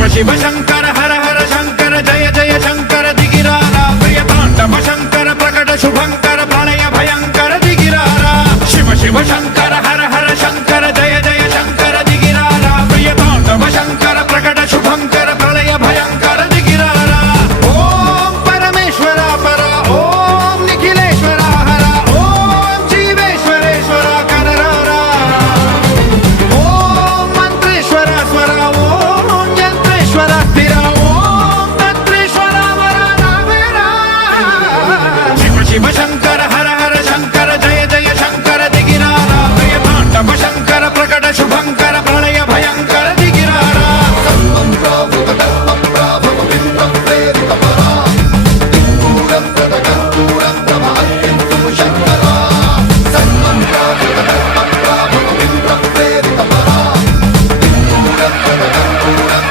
शिव शिव शंकर हर हर शंकर जय जय शंकर दिगिरारा प्रिय तांडव शंकर प्रकट शुभंकर प्रणय भयंकर दिगिरारा शिव शिव शंकर